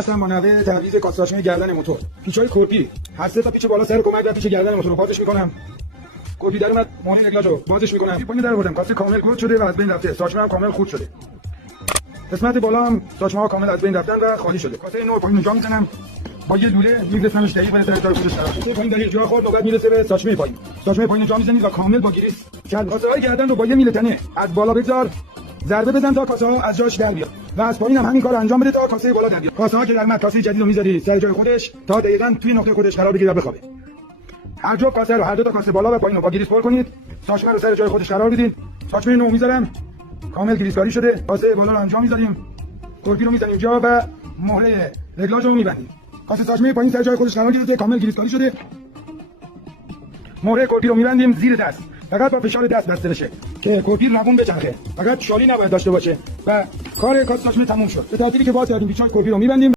هستم با نحوه تعویض کاساشوی گردن موتور. پیچای کورپی هر سه تا پیچ بالا سر کمک و پیچ گردن موتور رو بازش میکنم. کورپی در اومد، مهره رگلاژو بازش میکنم. پایین در آوردم، کاسه کامل گود شده و از بین رفته. ساچمه هم کامل خورد شده. قسمت بالا هم ساچمه ها کامل از بین رفتن و خالی شده. کاسه نو پایین جا میزنم. با یه لوله میرسونمش دقیق به سر جای خودش قرار. پایین در جا خورد نوبت میرسه به ساچمه پایین. ساچمه پایین جا میزنید و کامل با گریس کاسه های گردن رو با یه میله تنه از بالا بگذار. ضربه بزن تا کاسه ها از جاش در بیاد و از پایین هم همین کارو انجام بده تا کاسه بالا در بیاد. کاسه ها که در مد کاسه جدید رو میذاری سر جای خودش تا دقیقاً توی نقطه خودش قرار بگیره و بخوابه. هر جا کاسه رو هر دو تا کاسه بالا و پایین رو با گریس پر کنید. ساچمه رو سر جای خودش قرار بدین. ساچمه نو میذارم کامل گریسکاری شده. کاسه بالا رو انجام میذاریم. کورپی رو میزنیم جا و مهره رگلاژ رو میبندیم. کاسه ساچمه پایین سر جای خودش قرار گرفته، کامل گریسکاری شده. مهره کورپی رو میبندیم زیر دست. فقط با فشار دست بسته بشه که کورپی روون بچرخه. فقط شالی نباید داشته باشه و کار کاسه ساچمه تموم شد. به ترتیبی که باز کردیم پیچای کورپی رو میبندیم.